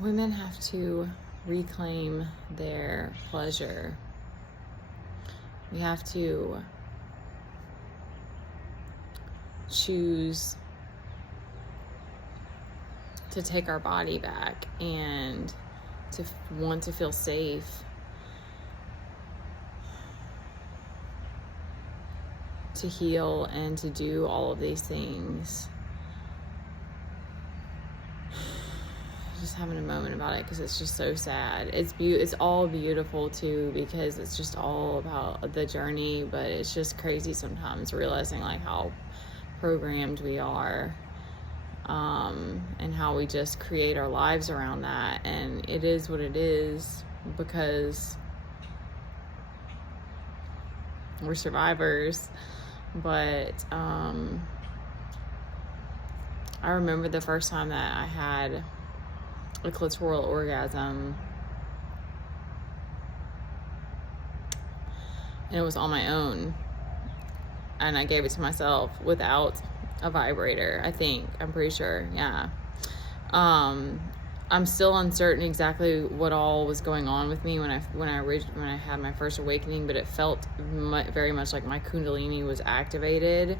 women have to reclaim their pleasure. We have to choose to take our body back and to want to feel safe, to heal, and to do all of these things. Just having a moment about it because it's just so sad. It's all beautiful too, because it's just all about the journey, but it's just crazy sometimes realizing like how programmed we are, and how we just create our lives around that. And it is what it is because we're survivors. But I remember the first time that I had a clitoral orgasm, and it was on my own, and I gave it to myself without a vibrator. I'm pretty sure. Yeah. I'm still uncertain exactly what all was going on with me when I had my first awakening, but it felt very much like my Kundalini was activated,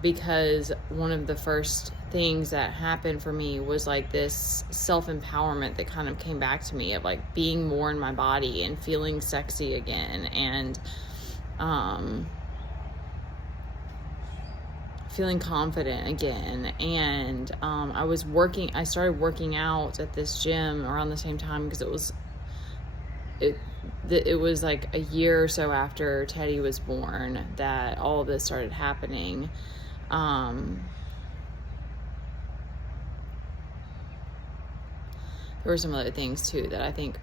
because one of the first things that happened for me was like this self-empowerment that kind of came back to me, of like being more in my body and feeling sexy again, and feeling confident again. And I started working out at this gym around the same time, because it was like a year or so after Teddy was born that all of this started happening. There were some other things too that I think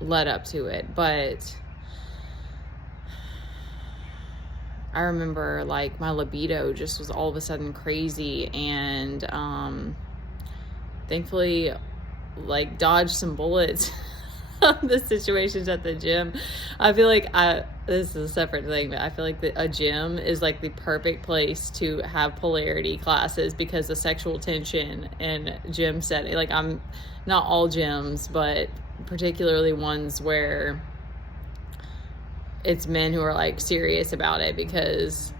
led up to it, but I remember like my libido just was all of a sudden crazy, and thankfully like dodged some bullets the situations at the gym. I feel like this is a separate thing, but I feel like a gym is like the perfect place to have polarity classes, because the sexual tension in gym setting, like I'm not all gyms, but particularly ones where it's men who are like serious about it, because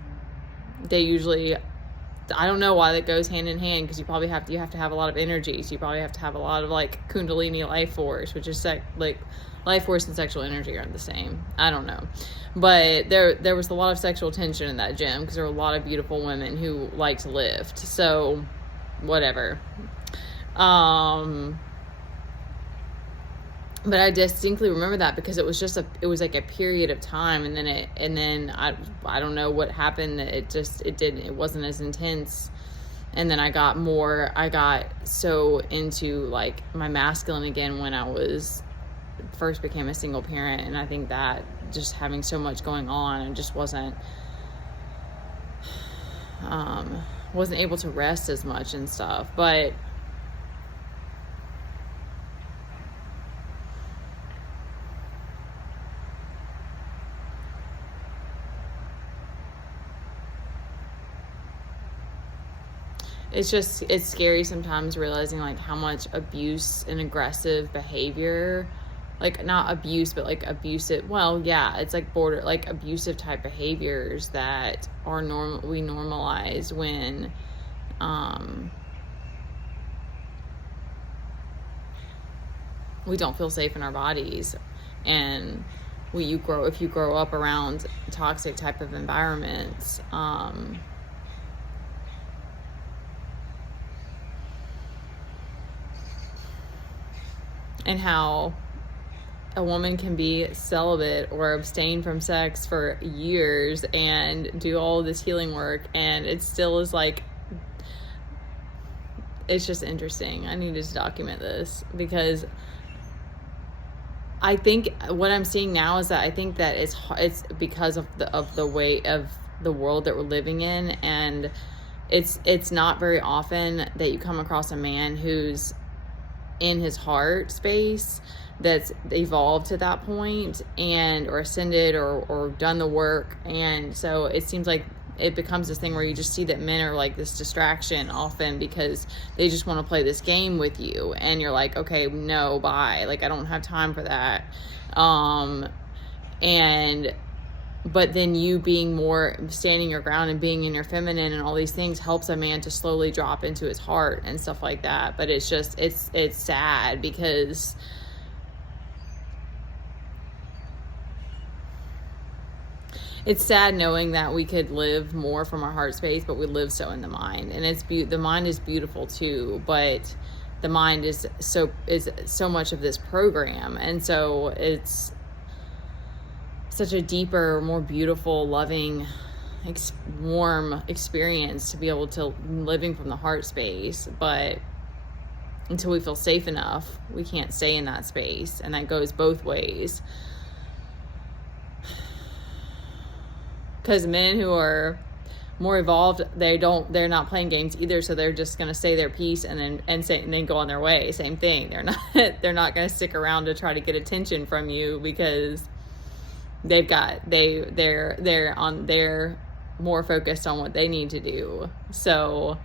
they usually, I don't know why that goes hand in hand, because you have to have a lot of energy, so you probably have to have a lot of like Kundalini life force, which is like life force and sexual energy aren't the same. I don't know, but there was a lot of sexual tension in that gym, because there were a lot of beautiful women who like to lift. So whatever. But I distinctly remember that, because it was like a period of time, and then I don't know what happened. It wasn't as intense. And then I got so into like my masculine again when I first became a single parent. And I think that just having so much going on, and just wasn't able to rest as much and stuff. But it's scary sometimes realizing like how much abuse and aggressive behavior, like not abuse, but like abusive, well, yeah, it's like like abusive type behaviors that are we normalize when we don't feel safe in our bodies. And if you grow up around toxic type of environments, and how a woman can be celibate or abstain from sex for years and do all this healing work, and it still is like, it's just interesting. I needed to document this, because I think what I'm seeing now is that I think that it's because of the way of the world that we're living in, and it's not very often that you come across a man who's in his heart space that's evolved to that point, or ascended or done the work. And so it seems like it becomes this thing where you just see that men are like this distraction often because they just want to play this game with you, and you're like, okay, no, bye, like I don't have time for that. And but then you being more standing your ground and being in your feminine and all these things helps a man to slowly drop into his heart and stuff like that. But it's just, it's sad because it's sad knowing that we could live more from our heart space, but we live so in the mind, and the mind is beautiful too, but the mind is so much of this program. And so it's such a deeper, more beautiful, loving, warm experience to be able to living from the heart space. But until we feel safe enough, we can't stay in that space, and that goes both ways. Because men who are more evolved, they're not playing games either, so they're just going to say their piece and then go on their way. Same thing. They're not going to stick around to try to get attention from you, because they're more focused on what they need to do. So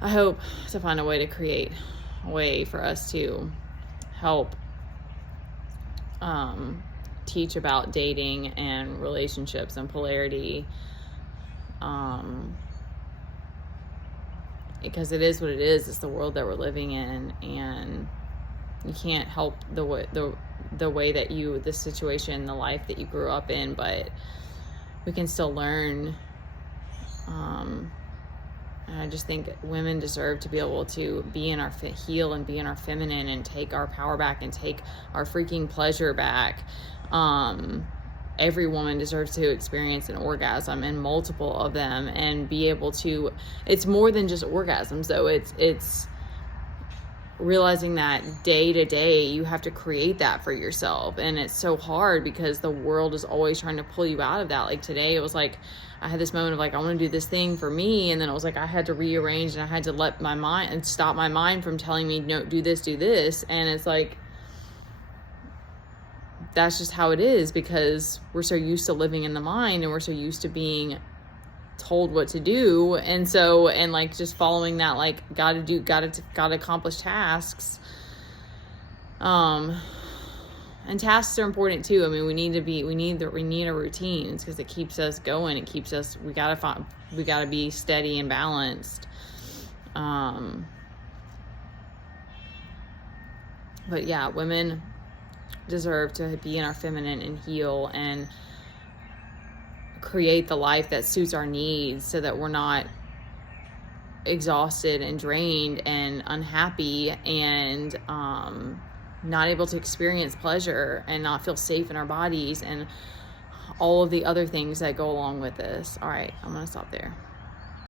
I hope to find a way to create a way for us to help teach about dating and relationships and polarity, because it is what it is. It's the world that we're living in, and you can't help the way that the situation, the life that you grew up in, but we can still learn. And I just think women deserve to be able to be in our heal and be in our feminine and take our power back and take our freaking pleasure back. Every woman deserves to experience an orgasm, and multiple of them, and be able to, it's more than just orgasms though. It's realizing that day to day you have to create that for yourself, and it's so hard because the world is always trying to pull you out of that. Like today it was like I had this moment of like, I want to do this thing for me, and then it was like I had to rearrange, and I had to let my mind and stop my mind from telling me, no, do this, and it's like, that's just how it is, because we're so used to living in the mind, and we're so used to being told what to do, and like just following that, like gotta accomplish tasks. And tasks are important too. I mean, we need our routines, because it keeps us going. It keeps us, we gotta be steady and balanced. But yeah, women deserve to be in our feminine and heal and create the life that suits our needs, so that we're not exhausted and drained and unhappy and not able to experience pleasure and not feel safe in our bodies and all of the other things that go along with this. All right, I'm gonna stop there.